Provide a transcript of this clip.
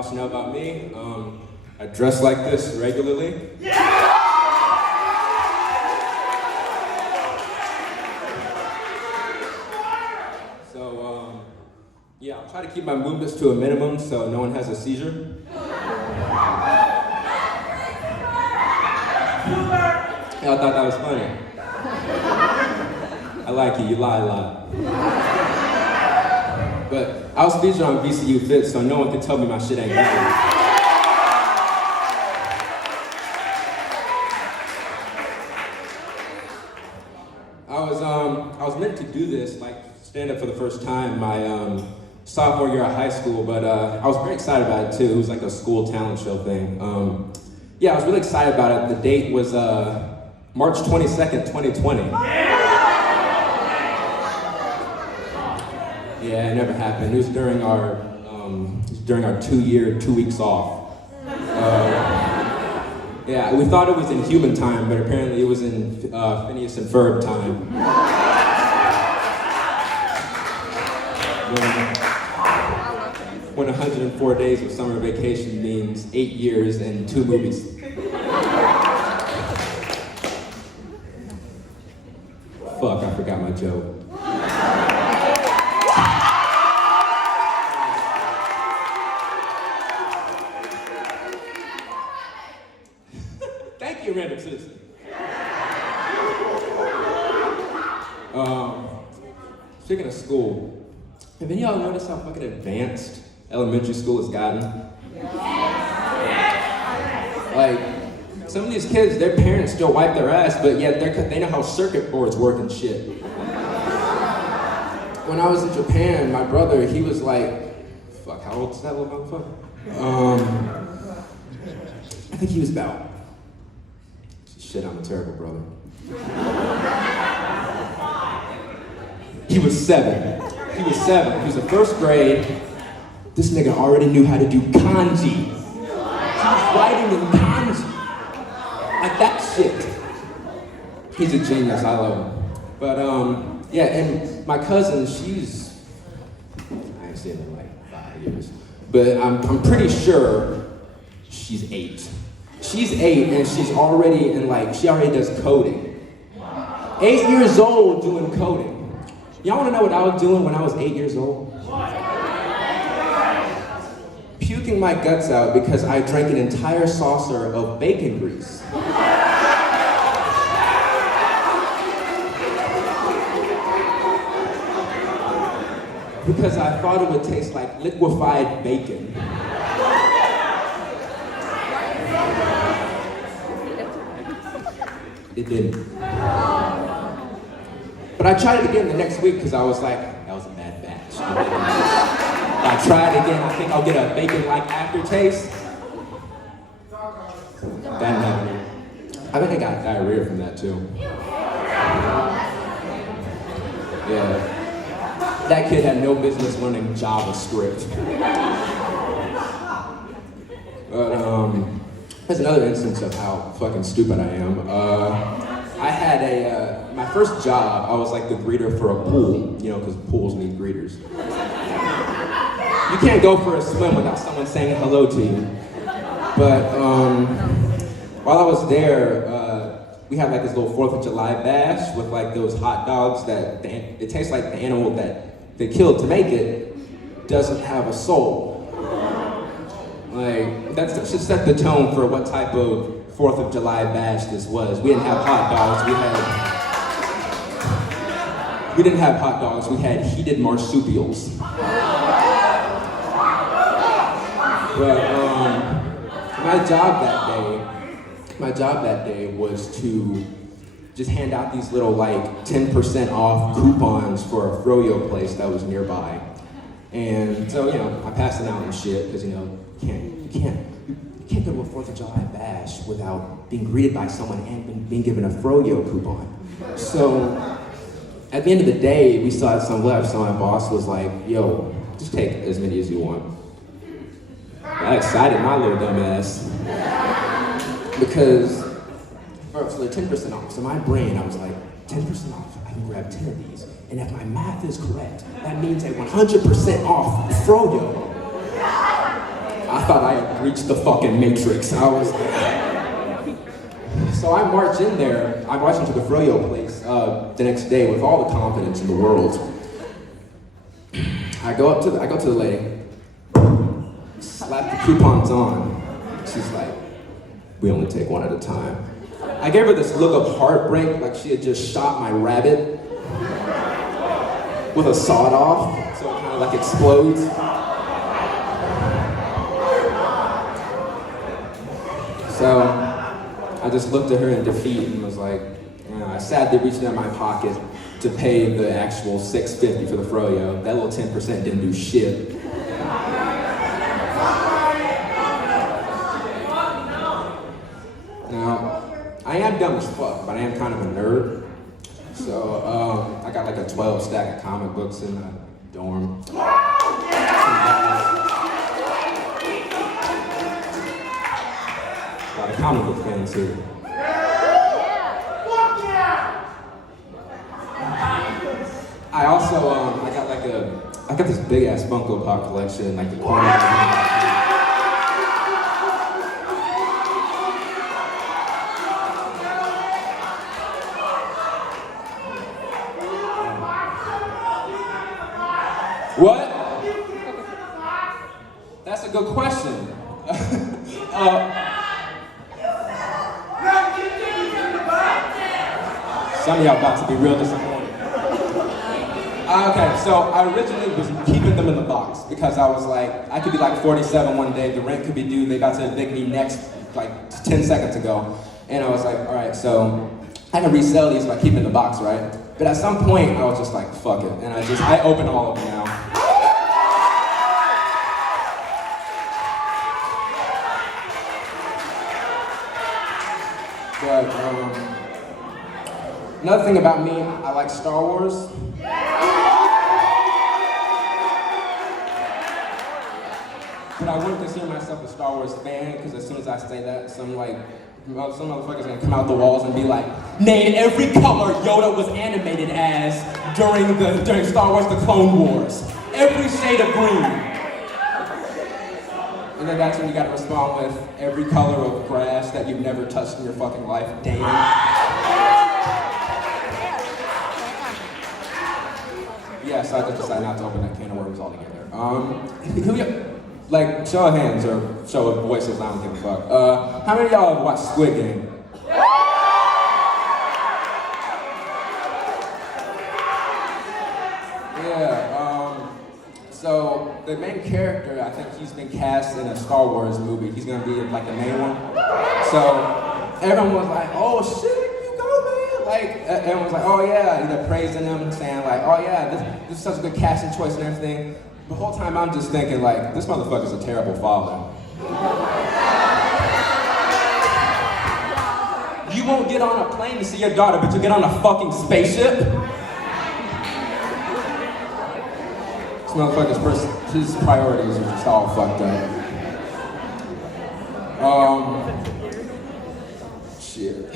y'all should know about me. I dress like this regularly. So, yeah, I'll try to keep my movements to a minimum so no one has a seizure. Y'all thought that was funny. I like you lie a lot. But I was featured on VCU Fit, so no one can tell me my shit ain't bad. I was meant to do this, like stand up for the first time my sophomore year of high school, but I was very excited about it too. It was like a school talent show thing. Yeah, I was really excited about it. The date was March 22nd, 2020. Yeah, it never happened. It was during our 2-year, 2 weeks off. Yeah, we thought it was in human time, but apparently it was in Phineas and Ferb time. When 104 days of summer vacation means 8 years and 2 movies. Fuck, I forgot my joke. Thank you, random citizen. Speaking of school, have any of y'all noticed how fucking advanced elementary school has gotten? Like, some of these kids, their parents still wipe their ass, but yet they know how circuit boards work and shit. When I was in Japan, my brother, he was like, fuck, how old is that little motherfucker? I think he was about, shit, I'm a terrible brother. He was 7. He was 7. He was in 1st grade. This nigga already knew how to do kanji. He was writing in kanji. Like that shit. He's a genius, I love him. But yeah, and my cousin, I ain't seen her in like 5 years. But I'm pretty sure she's 8. She's 8 and she's already she already does coding. 8 years old doing coding. Y'all wanna know what I was doing when I was 8 years old? Puking my guts out because I drank an entire saucer of bacon grease. Because I thought it would taste like liquefied bacon. It didn't. But I tried it again the next week because I was like, that was a bad batch. I tried it again, I think I'll get a bacon-like aftertaste. That happened. I think I got diarrhea from that too. Yeah. That kid had no business learning JavaScript. But there's another instance of how fucking stupid I am. I had my first job, I was like the greeter for a pool, because pools need greeters. You can't go for a swim without someone saying hello to you. But while I was there, we had like this little 4th of July bash with like those hot dogs that it tastes like the animal that they killed to make it doesn't have a soul. Like, that should set the tone for what type of 4th of July bash this was. We didn't have hot dogs, we didn't have hot dogs, we had heated marsupials. But my job that day was to just hand out these little like 10% off coupons for a froyo place that was nearby. And so, I passed them out and shit, because you can't go to a 4th of July bash without being greeted by someone and being given a froyo coupon. So at the end of the day, we still had some left, so my boss was like, yo, just take as many as you want. That excited my little dumb ass. Because, so they're 10% off. So my brain, I was like, 10% off, I can grab 10 of these. And if my math is correct, that means a 100% off froyo. I thought I had reached the fucking Matrix. I was So I march in there, I march into the froyo place the next day with all the confidence in the world. I go to the lady, slap the coupons on. She's like, we only take one at a time. I gave her this look of heartbreak, like she had just shot my rabbit with a sawed off, so it kind of like explodes. So I just looked at her in defeat and was like, I sadly reached in my pocket to pay the actual $6.50 for the froyo. That little 10% didn't do shit. Now, I am dumb as fuck, but I am kind of a nerd. So I got like a 12 stack of comic books in my dorm. A lot of comic book fans here. I also, I got this big ass Funko Pop collection, like the corner of the room. What? That's a good question. Some of y'all about to be real disappointed. Okay, so I originally was keeping them in the box because I was like, I could be like 47 one day, the rent could be due, they about to evict me next, like 10 seconds ago. And I was like, all right, so I can resell these if I keep them in the box, right? But at some point, I was just like, fuck it. And I open all of them now. But another thing about me, I like Star Wars. But I wouldn't consider myself a Star Wars fan, because as soon as I say that, some motherfucker's gonna come out the walls and be like, name every color Yoda was animated as during Star Wars The Clone Wars. Every shade of green. And then that's when you gotta respond with every color of grass that you've never touched in your fucking life. Damn. Yeah, so I just decided not to open that can of worms altogether. Like, show of hands or show of voices, I don't give a fuck. How many of y'all have watched Squid Game? Yeah, so the main character, I think he's been cast in a Star Wars movie. He's gonna be like the main one. So everyone was like, oh shit, you go, man. Like, everyone was like, oh yeah, they're praising him and saying like, oh yeah, this is such a good casting choice and everything. The whole time I'm just thinking like, this motherfucker's a terrible father. You won't get on a plane to see your daughter, but you get on a fucking spaceship? This motherfucker's his priorities are just all fucked up. Shit.